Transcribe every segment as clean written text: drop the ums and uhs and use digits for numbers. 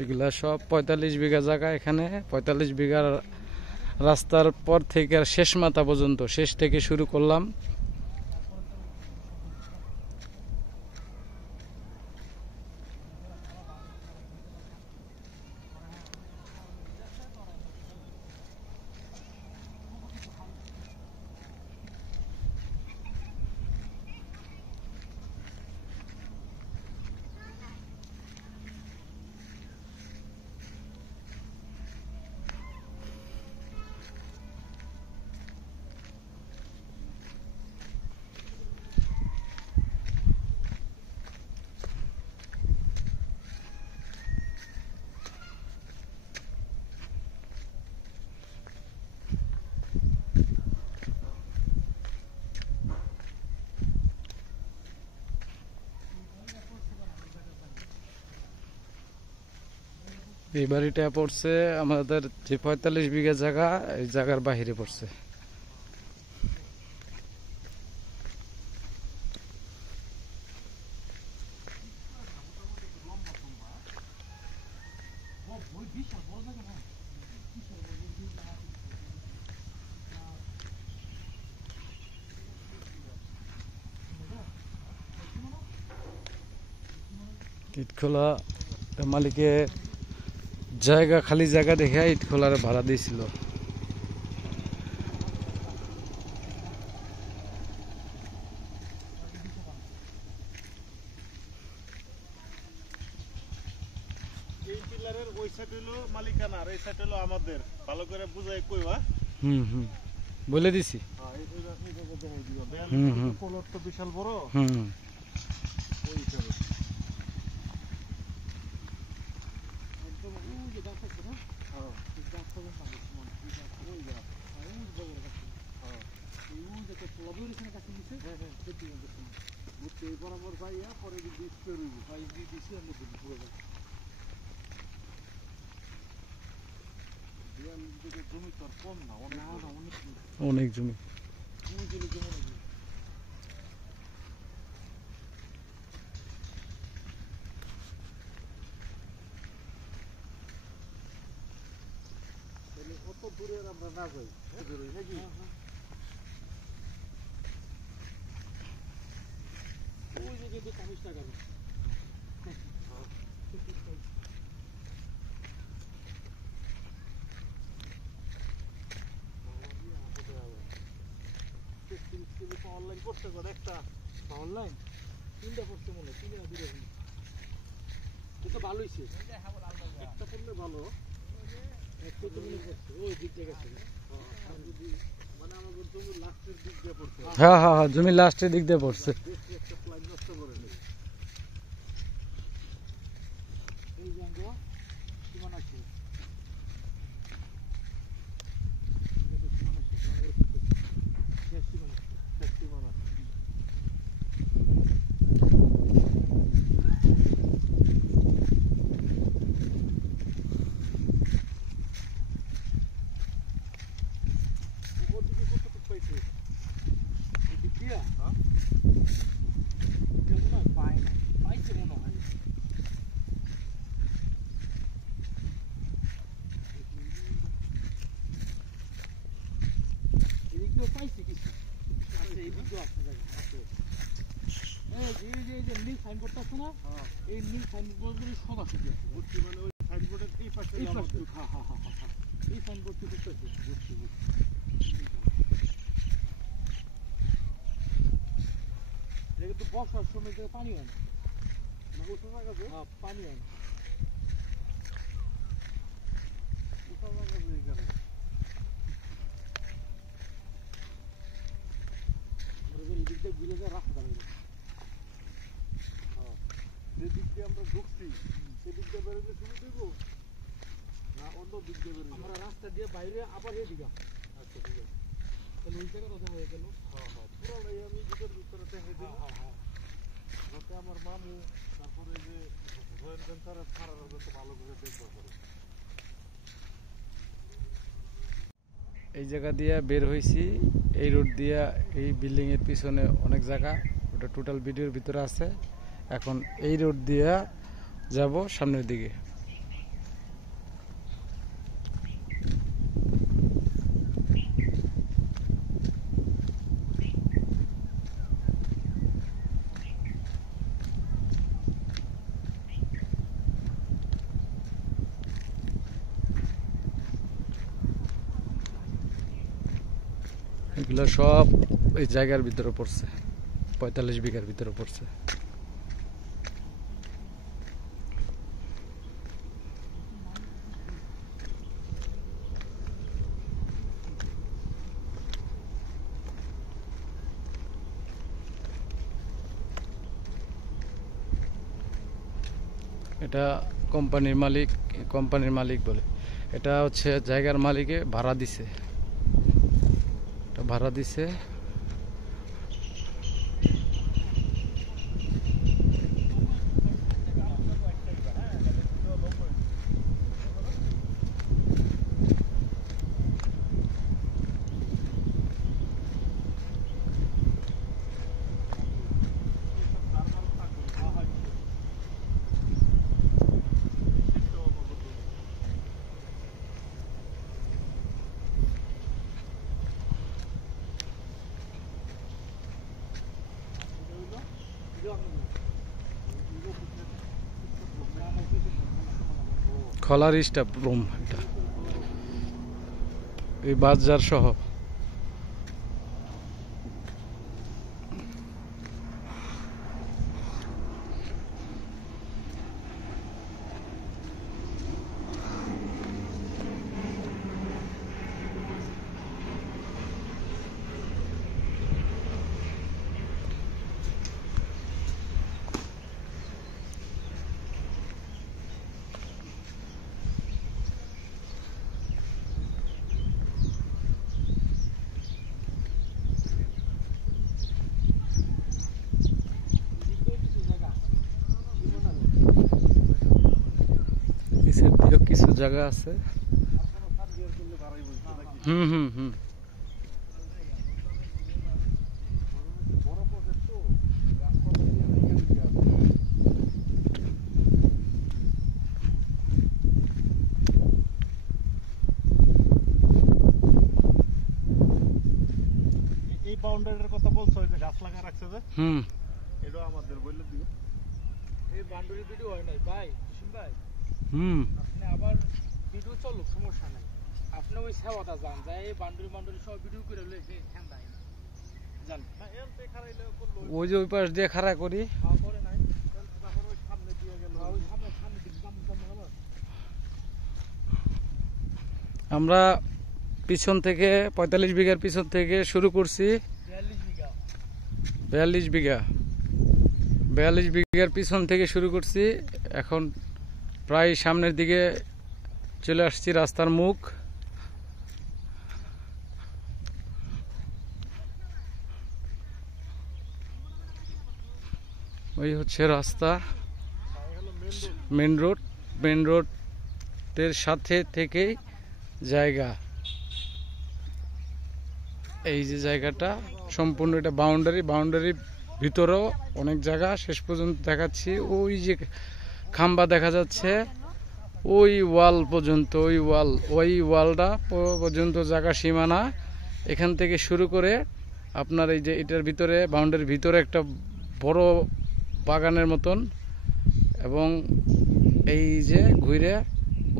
এগুলা সব ৪৫ বিঘা জায়গা। এখানে ৪৫ বিঘার রাস্তার পর থেকে শেষ মাথা পর্যন্ত, শেষ থেকে শুরু করলাম। এই বাড়িটা পড়ছে আমাদের যে ৪৫ বিঘা জায়গা, এই জায়গার বাহিরে পড়ছে। ইটখোলা মালিকের জায়গা, খালি জায়গা দেখে ইটখোলার ভাড়া দিয়েছিল। এই পিলারের ওই সাইড হলো মালিকানা আর এই সাইড হলো আমাদের। ভালো করে বুঝাই কইবা। বলে দিছি। কলর তো বিশাল বড়। ওই হিসাবে বরাবর যাইয়া পরে জমি তো কম না, অনেক জমি। অত দূরে আমরা না যাই নাকি? ওই যে যদি ৫০ টাকা অনলাইন করতে পারে একটা। অনলাইন ৩টা করতে মনে হয়, ৩ না ২টা কিন্তু ভালো হয়েছে। একটা করলে ভালো, একটা তো মনে করছে ওই দিক দিয়ে গেছে। মানে আমাদের জমি লাস্টের দিক দিয়ে পড়ছে। হ্যাঁ হ্যাঁ হ্যাঁ, জমি লাস্টের দিক দিয়ে পড়ছে। একটা প্লাইন নষ্ট করে নেই। এই জায়গা সীমান আছে, এই নীল সাইনবোর্ডগুলি সব আছে। মানে ওই সাইনবোর্ডের এই পাশে এই সাইনবোর্ডটি করতেছে। কিন্তু বর্ষার সময় পানি হয় না, উঁচু জায়গাতে পানি হয় না। উঁচু জায়গাতে এদিক দিয়ে ঘুরে যায় রাস্তা দাঁড়িয়ে। যেদিক দিয়ে আমরা ঢুকছি সেদিক দিয়ে বেরোলে শুরু দেব না অন্য দিক দিয়ে বেরোবো? আমরা রাস্তা দিয়ে বাইরে আবার এদিকে। আচ্ছা ঠিক আছে, তাহলে ওই জায়গা কথা হয়ে গেল। পুরাটাই আমি ভিতর ভিতরে দেখে দিই। যাতে আমার মামু তারপরে যে জয়েন্ট ভেঞ্চারের ছাড়ার যাতে ভালো করে দেখতে পারে। এই জায়গা দিয়ে বের হয়েছি, এই রোড দিয়ে। এই বিল্ডিং এর পিছনে অনেক জায়গা, ওটা টোটাল ভিডিওর ভিতরে আছে। এখন এই রোড দিয়ে যাব সামনের দিকে। এগুলো সব এই জায়গার ভিতরে পড়ছে, 45 বিঘার ভিতরে পড়ছে। এটা কোম্পানির মালিক বলে, এটা হচ্ছে জায়গার মালিকে ভাড়া দিছে, এটা ভাড়া দিছে। খলার স্টাফ রুম এটা, এই বাজার সহ। কিছু জায়গা আছে, হুম হুম হুম। এই বাউন্ডারির কথা বলছো, যে গাছ লাগা রাখছে যে, হুম, এটা আমাদের বললে দিও। এই বাউন্ডারি ভিডিও হয় নাই ভাই, কিশোর ভাই। হুম, আপনি আবার ভিডিও চলুক, সমস্যা নাই। আপনি ওই সেবাটা যান, যাই এই বাউন্ডারি সব ভিডিও করে লইছে ঠান্ডা জান। না এর তে খারাইলে করলো, ওই যে ওই পাশ দিয়ে খাড়া করি। হ্যাঁ করে নাই, তারপর ওই সামনে দিয়ে গেল, ওই সামনে দিকে দাম হলো। আমরা পিছন থেকে 45 বিঘার পিছন থেকে শুরু করছি, 42 বিঘা 42 বিঘার পিছন থেকে শুরু করছি। এখন প্রায় সামনের দিকে চলে আসছি, রাস্তার মুখ। ওই হচ্ছে রাস্তা, মেন রোডের সাথে থেকেই জায়গা। এই যে জায়গাটা সম্পূর্ণ এটা বাউন্ডারির ভিতরেও অনেক জায়গা শেষ পর্যন্ত দেখাচ্ছি। ওই যে খাম্বা দেখা যাচ্ছে, ওই ওয়াল পর্যন্ত, ওই ওয়ালটা পর্যন্ত জায়গা সীমানা। এখান থেকে শুরু করে আপনার এই যে এটার ভিতরে, বাউন্ডারির ভিতরে একটা বড় বাগানের মতন, এবং এই যে ঘুরে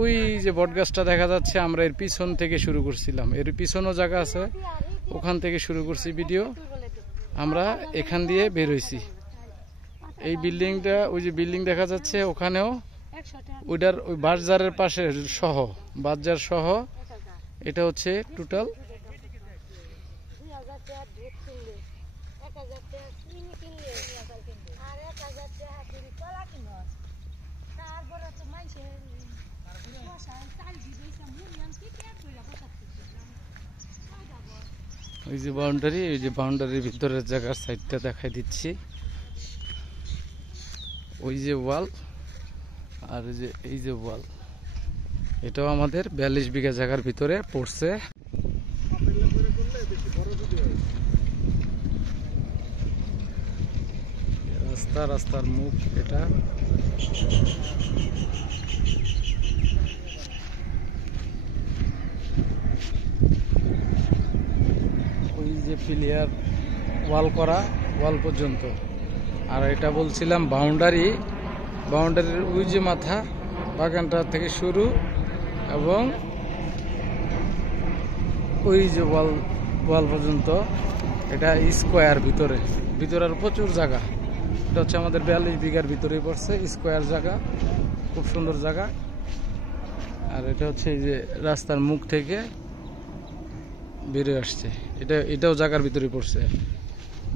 ওই যে বটগাছটা দেখা যাচ্ছে, আমরা এর পিছন থেকে শুরু করছিলাম। এর পিছনও জায়গা আছে, ওখান থেকে শুরু করছি ভিডিও। আমরা এখান দিয়ে বের হইছি। এই বিল্ডিংটা, ওই যে বিল্ডিং দেখা যাচ্ছে ওখানেও, ওইটার ওই বাজারের পাশে সহ, বাজার সহ এটা হচ্ছে টোটাল। ওই যে বাউন্ডারি, ওই যে বাউন্ডারির ভিতরের জায়গার সাইডটা দেখাই দিচ্ছি। ওই যে ওয়াল, আর এই যে ওয়াল, এটাও আমাদের 42 বিঘা জায়গার ভিতরে পড়ছে। রাস্তার মুখ এটা। ওই যে পিলিয়ার ওয়াল করা, ওয়াল পর্যন্ত। আর এটা বলছিলাম বাউন্ডারির ওই যে মাথা, বাগানটা থেকে শুরু, এবং ওই যে ওয়াল ওয়াল পর্যন্ত। এটা স্কোয়ার ভিতরে, ভিতরে আর প্রচুর জায়গা। এটা হচ্ছে আমাদের 42 বিঘার ভিতরেই পড়ছে, স্কোয়ার জায়গা, খুব সুন্দর জায়গা। আর এটা হচ্ছে এই যে রাস্তার মুখ থেকে বেরিয়ে আসছে, এটাও জায়গার ভিতরে পড়ছে,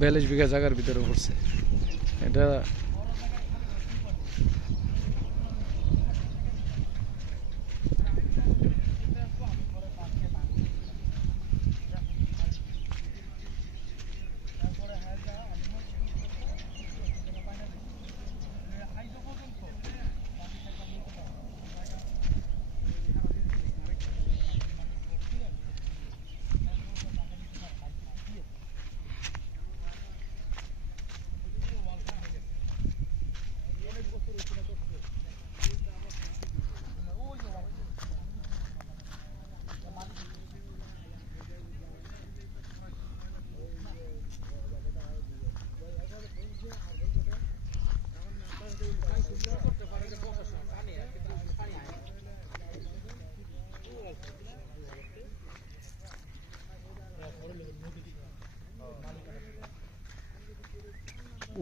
42 বিঘা জায়গার ভিতরে পড়ছে এটা।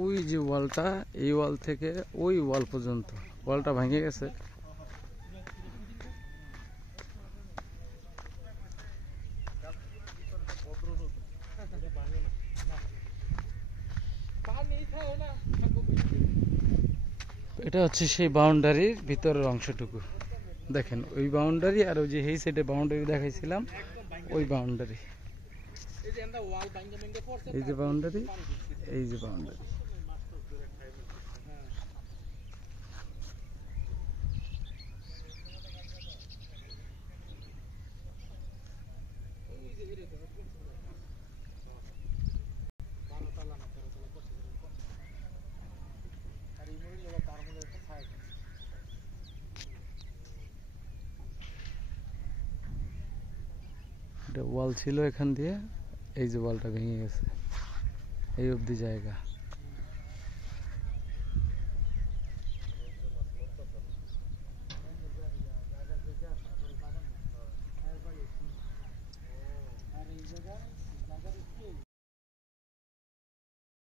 ওই যে ওয়ালটা, এই ওয়াল থেকে ওই ওয়াল পর্যন্ত, ওয়ালটা ভেঙে গেছে। এটা হচ্ছে সেই বাউন্ডারির ভিতরের অংশটুকু, দেখেন ওই বাউন্ডারি আর ওই যে এই সাইডে বাউন্ডারি দেখাইছিলাম, ওই বাউন্ডারি, এই যে বাউন্ডারি, এই যে বাউন্ডারি। এটা ওয়াল ছিল এখান দিয়ে, এই যে ওয়ালটা ভেঙে গেছে, এই অবধি জায়গা। আর এই জায়গা